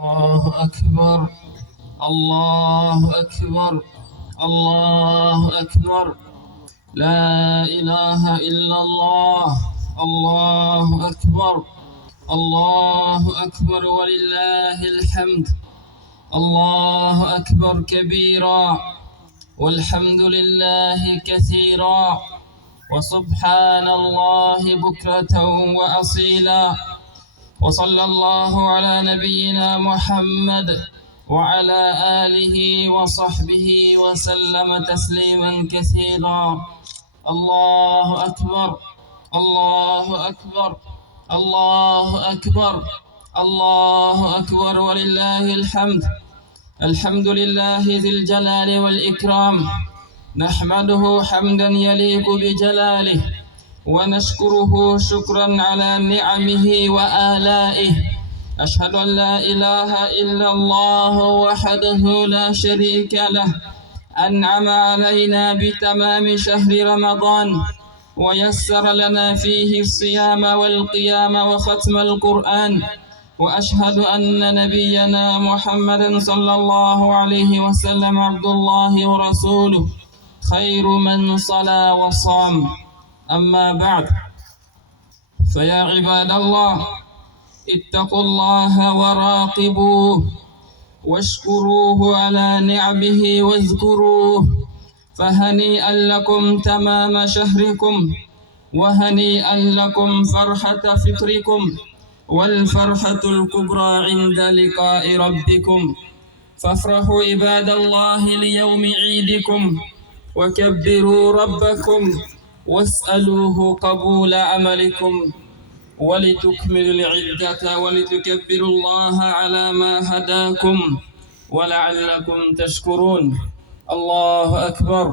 الله أكبر. الله أكبر. الله أكبر. لا إله إلا الله. الله أكبر. الله أكبر ولله الحمد. الله أكبر كبيرا والحمد لله كثيرا وسبحان الله بكرة وأصيلا. وصلى الله على نبينا محمد وعلى آله وصحبه وسلم تسليما كثيرا. الله أكبر. الله أكبر. الله أكبر. الله أكبر ولله الحمد. الحمد لله ذي الجلال والإكرام، نحمده حمدا يليق بجلاله ونشكره شكرا على نعمه وآلائه. أشهد أن لا إله إلا الله وحده لا شريك له، أنعم علينا بتمام شهر رمضان ويسر لنا فيه الصيام والقيام وختم القرآن. وأشهد أن نبينا محمدا صلى الله عليه وسلم عبد الله ورسوله، خير من صلى وصام. أما بعد، فيا عباد الله، اتقوا الله وراقبوه واشكروه على نعمه واذكروه، فهنيئا لكم تمام شهركم، وهنيئا لكم فرحة فطركم، والفرحة الكبرى عند لقاء ربكم. فافرحوا عباد الله ليوم عيدكم، وكبروا ربكم، واسألوه قبول عملكم، ولتكملوا العدة ولتكبروا الله على ما هداكم ولعلكم تشكرون. الله أكبر.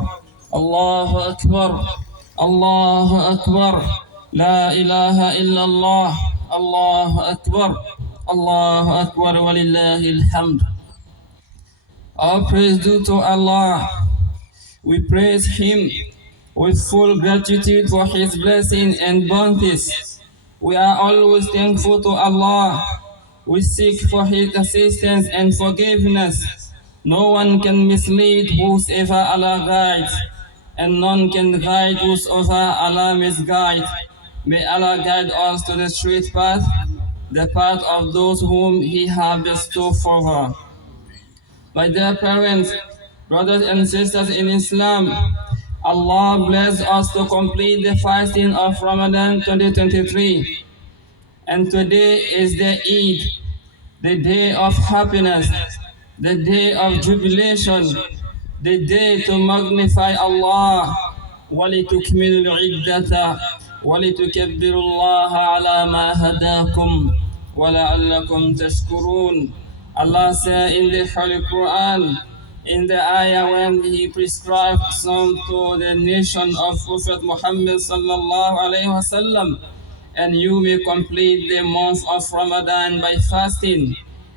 الله أكبر. الله أكبر. لا إله إلا الله. الله أكبر. الله أكبر ولله الحمد. All praise due to Allah. We praise Him with full gratitude for His blessing and bounties. We are always thankful to Allah. We seek for His assistance and forgiveness. No one can mislead whosoever Allah guides, and none can guide whosoever Allah misguides. May Allah guide us to the straight path, the path of those whom He has bestowed favor. My dear parents, brothers and sisters in Islam, Allah bless us to complete the fasting of Ramadan 2023. And today is the Eid, the day of happiness, the day of jubilation, the day to magnify Allah. وَلِتُكْمِلُوا الْعِدَّةَ وَلِتُكَبِّرُوا اللَّهَ عَلَى مَا هَدَاكُمْ وَلَعَلَّكُمْ تَشْكُرُونَ. Allah said in the Holy Quran, in the ayah when He prescribed some to the nation of Prophet Muhammad sallallahu alaihi wasallam, and you may complete the month of Ramadan by fasting,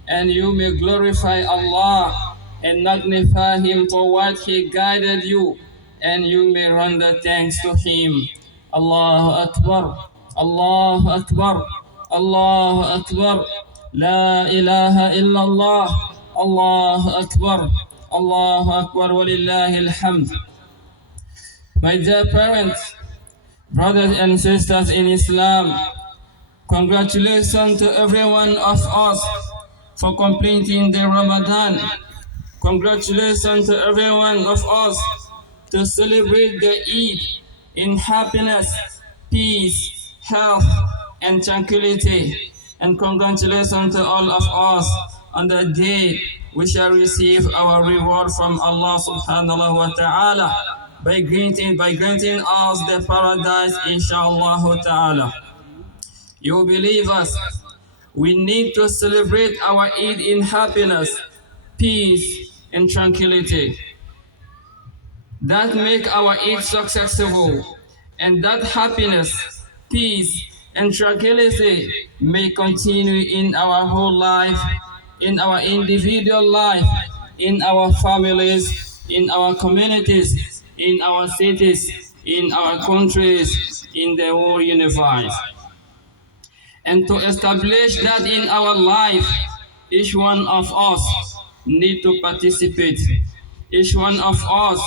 and you may glorify Allah and magnify Him for what He guided you, and you may render thanks to Him. Allahu Akbar. Allahu Akbar. Allahu Akbar. La ilaha illallah. Allahu Akbar. Allahu Akbar walillahi alhamd. My dear parents, brothers and sisters in Islam, congratulations to every one of us for completing the Ramadan. Congratulations to every one of us to celebrate the Eid in happiness, peace, health, and tranquility. And congratulations to all of us on the day we shall receive our reward from Allah subhanahu wa ta'ala by granting us the paradise, inshallah ta'ala. You believers, we need to celebrate our Eid in happiness, peace, and tranquility. That make our Eid successful, and that happiness, peace, and tranquility may continue in our whole life, in our individual life, in our families, in our communities, in our cities, in our countries, in the whole universe. And to establish that in our life, Each one of us need to participate. Each one of us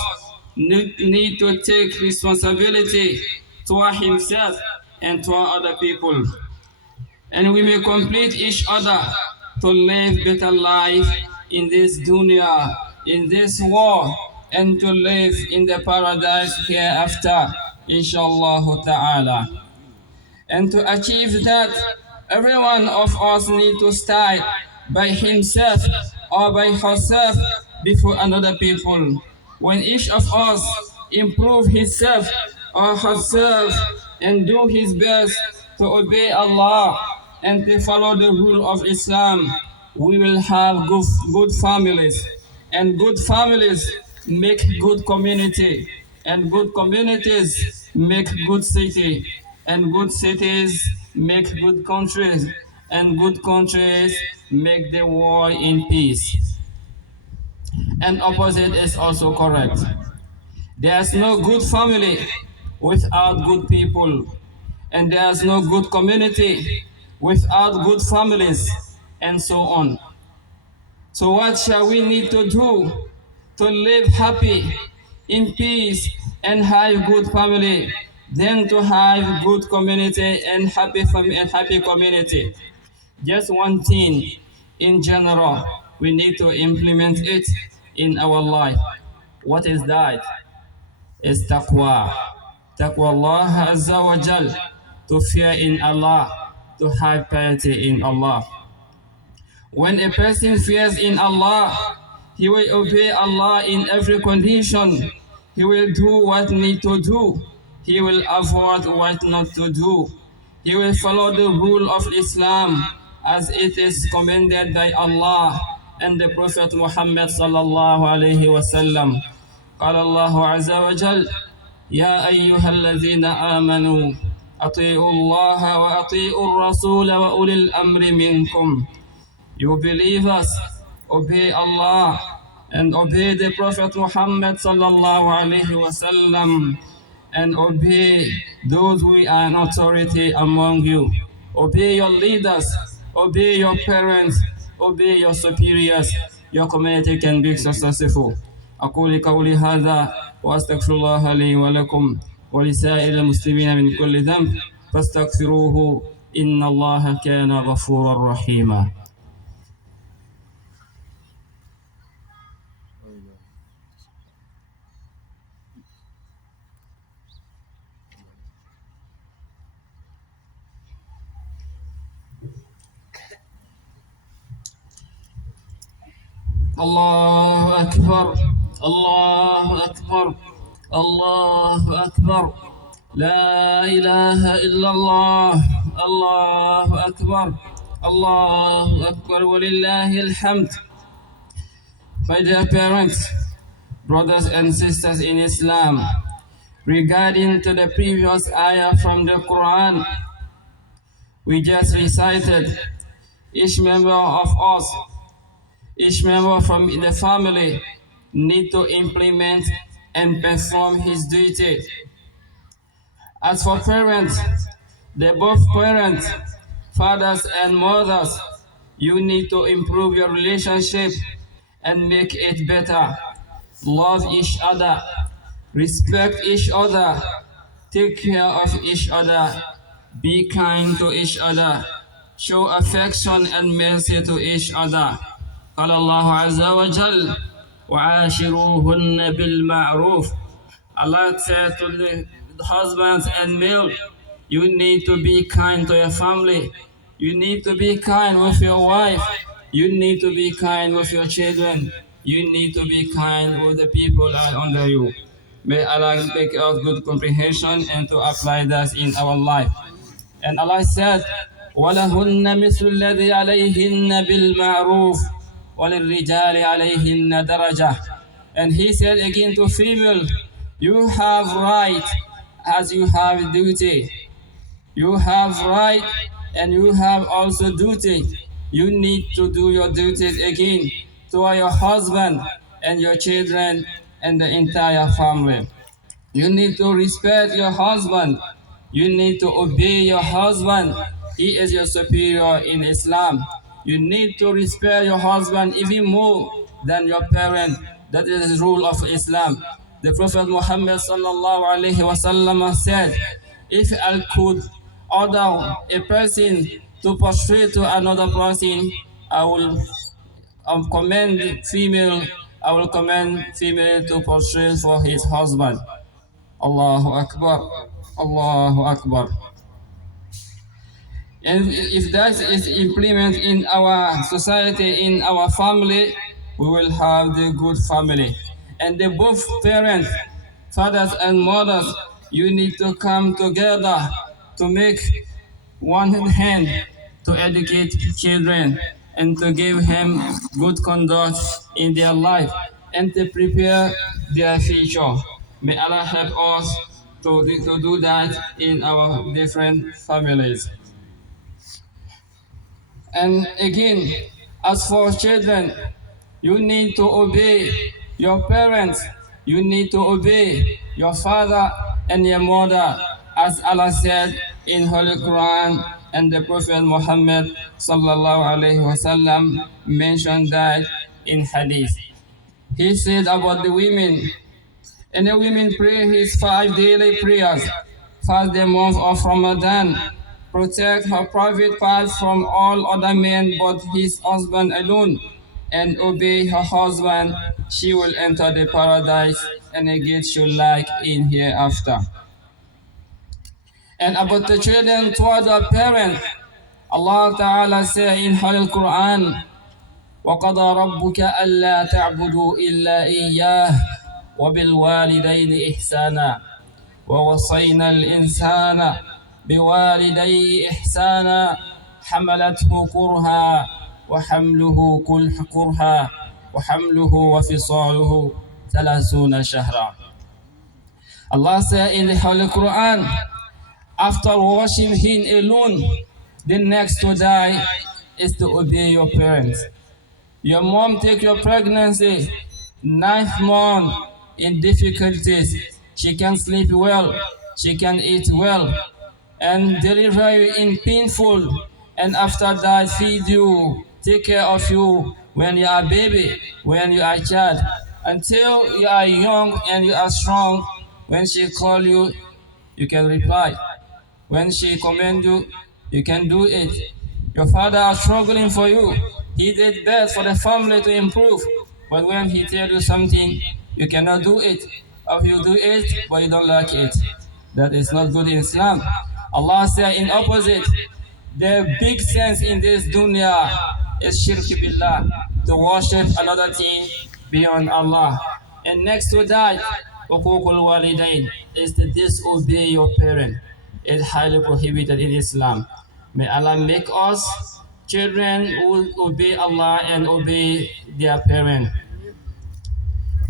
need to take responsibility toward himself and toward other people. And we may complete each other to live better life in this dunya, in this world, and to live in the paradise hereafter, inshallah ta'ala. And to achieve that, every one of us need to start by himself or by herself before another people. When each of us improve himself or herself and do his best to obey Allah and to follow the rule of Islam, we will have good families. And good families make good community. And good communities make good city. And good cities make good countries. And good countries make the world in peace. And opposite is also correct. There's no good family without good people. And there's no good community without good families, and so on. So what shall we need to do to live happy, in peace, and have good family, then to have good community and happy family and happy community? Just one thing in general, we need to implement it in our life. What is that? It's taqwa. Taqwa Allah Azza wa Jal, to fear in Allah, to have piety in Allah. When a person fears in Allah, he will obey Allah in every condition. He will do what need to do. He will avoid what not to do. He will follow the rule of Islam as it is commanded by Allah and the Prophet Muhammad sallallahu alayhi wa sallam. قال الله عز وجل: يا أيها الذين آمنوا أطيعوا الله وأطيعوا الرسول وأولي الأمر منكم. You believers, obey Allah and obey the Prophet Muhammad sallallahu alayhi wa sallam, and obey those who are in authority among you. Obey your leaders, obey your parents, obey your superiors. Your community can be successful. أقول قولي هذا وأستغفر الله لي ولكم ولسائر المسلمين من كل ذنب فاستغفروه إن الله كان غفورا رحيما. الله أكبر الله أكبر الله أكبر لا إله إلا الله الله أكبر الله أكبر ولله الحمد. My dear parents, brothers and sisters in Islam, regarding to the previous ayah from the Quran we just recited, each member of us, each member from the family need to implement and perform his duty. As for parents, they both parents, fathers and mothers, you need to improve your relationship and make it better. Love each other, respect each other, take care of each other, be kind to each other, show affection and mercy to each other. قال الله عز وجل وعاشروهن بالمعروف. Allah said to the husbands and male, you need to be kind to your family. You need to be kind with your wife. You need to be kind with your children. You need to be kind with the people under you. May Allah make us good comprehension and to apply that in our life. And Allah said, وَلَهُنَّ مِثْلُ الَّذِي عَلَيْهِنَّ بِالْمَعْرُوفِ وَلِلرِّجَالِ عَلَيْهِنَّ دَرَجَةٌ. And he said again to female, you have right as you have duty. You have right and you have also duty. You need to do your duties again to your husband and your children and the entire family. You need to respect your husband. You need to obey your husband. He is your superior in Islam. You need to respect your husband even more than your parent. That is the rule of Islam. The Prophet Muhammad sallallahu alaihi wasallam said, if I could order a person to prostrate to another person, I will commend female. I will commend female to prostrate for his husband. Allahu Akbar. Allahu Akbar. And if that is implemented in our society, in our family, we will have the good family. And the both parents, fathers and mothers, you need to come together to make one hand to educate children and to give him good conduct in their life and to prepare their future. May Allah help us to do that in our different families. And again, as for children, you need to obey your parents. You need to obey your father and your mother, as Allah said in Holy Quran, and the Prophet Muhammad sallallahu alaihi wasallam mentioned that in Hadith. He said about the women, and the women pray his 5 daily prayers, fast the month of Ramadan, protect her private part from all other men but his husband alone, and obey her husband. She will enter the paradise and a gate should like in hereafter. And about the children toward their parents, Allah Ta'ala says in Holy Quran, وَقَضَى رَبُّكَ أَلَّا تَعْبُدُوا إِلَّا إِيَّاهُ وَبِالْوَالِدَيْنِ إِحْسَانًا وَوَصَّيْنَا الْإِنسَانَ بِوَالِدَيْهِ إِحْسَانًا حَمَلَتْهُ كُرْهًا وَحَمْلُهُ كُرْهًا وَحَمْلُهُ وَفِصَالُهُ 30 شهرًا. Allah said in the Holy Quran, after worshiping Him alone, the next to die is to obey your parents. Your mom take your pregnancy, 9th month in difficulties. She can sleep well, she can eat well, and deliver you in painful. And after that, feed you, take care of you when you are a baby, when you are a child, until you are young and you are strong. When she call you, you can reply. When she command you, you can do it. Your father is struggling for you. He did best for the family to improve. But when he tell you something, you cannot do it. Or you do it, but you don't like it. That is not good in Islam. Allah said in opposite, the big sense in this dunya is shirk billah, to worship another thing beyond Allah. And next to that, uququl walidain is to disobey your parent. It's highly prohibited in Islam. May Allah make us children who obey Allah and obey their parents.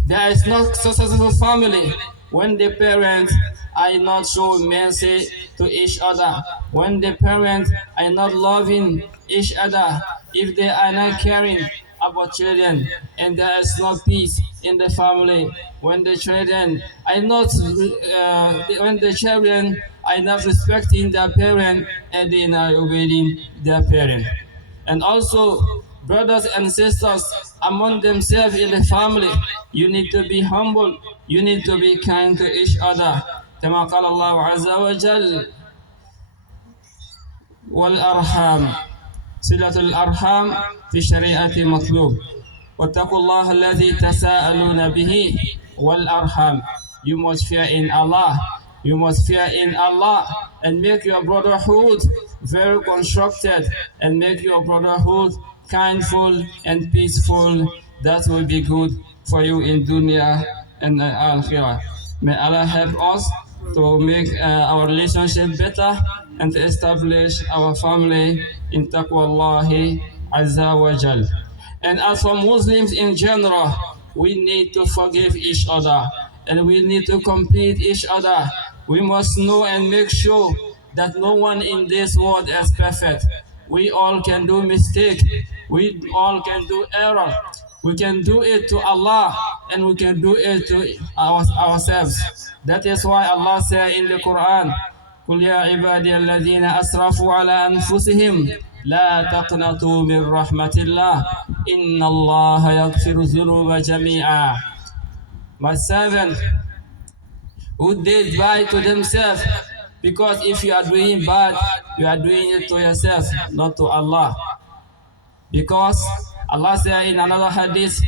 There is not successful family when the parents are not showing mercy to each other, when the parents are not loving each other, if they are not caring about children, and there is no peace in the family, when the children are not respecting their parents and they are not obeying their parents. And also, brothers and sisters among themselves in the family, you need to be humble, you need to be kind to each other. كما قال الله عز وجل والأرحام صلة الأرحام في شريعة مطلوب واتقوا الله الذي تساءلون به والأرحام. You must fear in Allah. You must fear in Allah and make your brotherhood very constructed and make your brotherhood kindful and peaceful. That will be good for you in dunya and akhirah. May Allah help us to make our relationship better and to establish our family in taqwallahi azza wa jal. And as for Muslims in general, we need to forgive each other and we need to complete each other. We must know and make sure that no one in this world is perfect. We all can do mistake. We all can do error. We can do it to Allah and we can do it to ourselves. That is why Allah said in the Quran, قل يا عبادي الذين أسرفوا على أنفسهم لا تقنطوا من رحمة الله إن الله يغفر الذنوب جميعا. My servant who did bad to themselves, because if you are doing bad, you are doing it to yourself, not to Allah. Because Allah said in another hadith,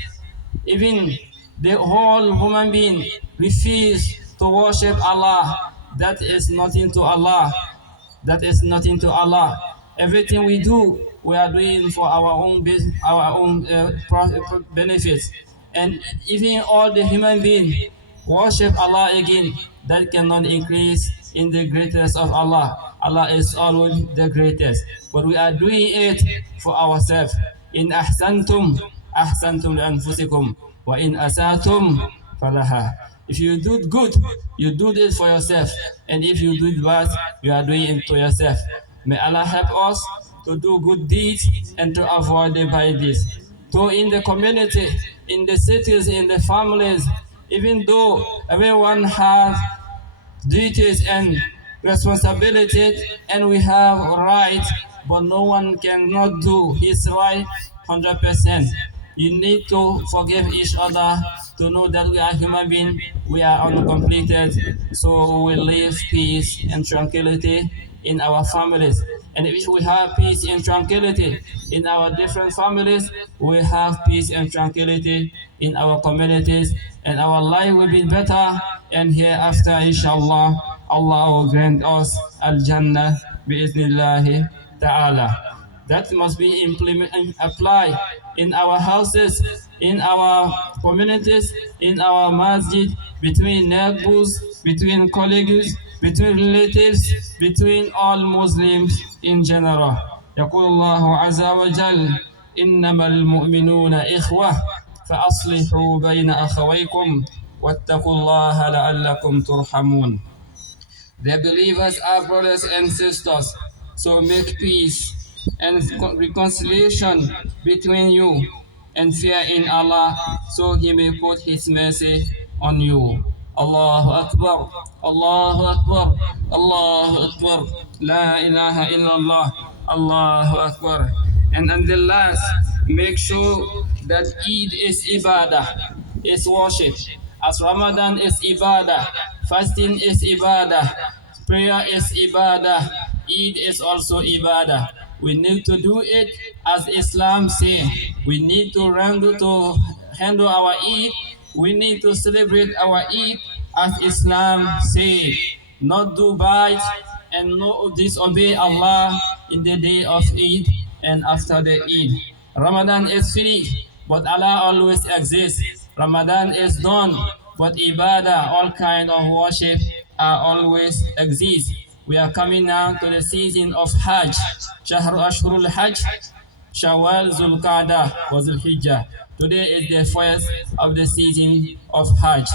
even the whole human being refuse to worship Allah, that is nothing to Allah. That is nothing to Allah. Everything we do, we are doing for our own benefits. And even all the human beings worship Allah again, that cannot increase in the greatness of Allah. Allah is always the greatest. But we are doing it for ourselves. In ahsantum, ahsantum li anfusikum. Wa in asatum, falaha. If you do good, you do it for yourself. And if you do bad, you are doing it to yourself. May Allah help us to do good deeds and to avoid the bad deeds. So in the community, in the cities, in the families, even though everyone has duties and responsibilities and we have rights, but no one cannot do his right 100%. You need to forgive each other to know that we are human beings, we are uncompleted, so we live peace and tranquility in our families. And if we have peace and tranquility in our different families, we have peace and tranquility in our communities, and our life will be better. And hereafter, inshallah, Allah will grant us Al-Jannah bi-Idhnillahi ta'ala. That must be applied in our houses, in our communities, in our masjid, between neighbors, between colleagues, between relatives, between all Muslims in general. يقول الله عز وجل إنما المؤمنون إخوة فأصلحوا بين أخويكم واتقوا الله لعلكم ترحمون. The believers are brothers and sisters, so make peace and reconciliation between you and fear in Allah, so He may put His mercy on you. Allahu Akbar, Allahu Akbar, Allahu Akbar, La ilaha illallah, Allahu Akbar. And on the last, make sure that Eid is ibadah, is worship. As Ramadan is ibadah, fasting is ibadah, prayer is ibadah, Eid is also ibadah. We need to do it as Islam say. We need to handle our Eid. We need to celebrate our Eid as Islam say. Not do bad and not disobey Allah in the day of Eid and after the Eid. Ramadan is finished, but Allah always exists. Ramadan is done, but ibadah, all kind of worship, are always exist. We are coming now to the season of Hajj. Shahru Ashhurul Hajj, Shawwal, Zulqa'dah, wa Zulhijjah. Today is the first of the season of Hajj.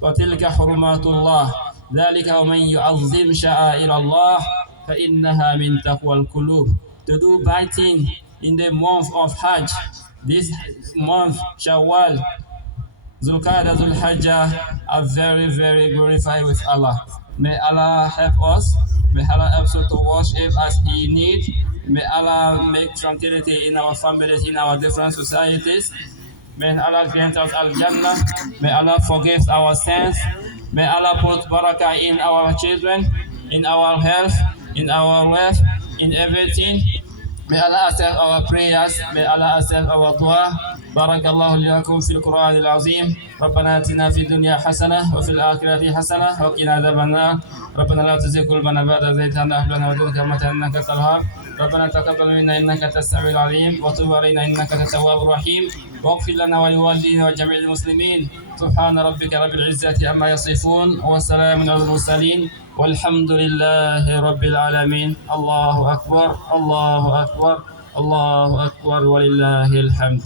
وَتِلْكَ حُرُمَاتُ اللَّهِ ذَلِكَ وَمَنْ يُعَظِّمْ شَعَائِرَ اللَّهِ فَإِنَّهَا مِنْ تَقْوَى الْقُلُوبِ. To do bad thing in the month of Hajj, this month, Shawwal, Zulqa'dah, Zulhijjah, are very, very glorified with Allah. May Allah help us. May Allah help us to worship as He needs. May Allah make tranquility in our families, in our different societies. May Allah grant us Al-Jannah. May Allah forgive our sins. May Allah put barakah in our children, in our health, in our wealth, in everything. May Allah accept our prayers. May Allah accept our dua. بارك الله لي ولكم في القرآن العظيم. ربنا آتنا في الدنيا حسنة وفي الآخرة حسنة وقنا عذاب النار. ربنا لا تزغ قلوبنا بعد إذ هديتنا وهب لنا من لدنك رحمة إنك أنت الوهاب. ربنا تقبل منا إنك أنت السميع العليم وتب علينا إنك أنت التواب الرحيم واغفر لنا ولوالدينا وجميع المسلمين. سبحان ربك رب العزة عما يصفون وسلام على المرسلين والحمد لله رب العالمين. الله أكبر، الله أكبر، الله أكبر ولله الحمد.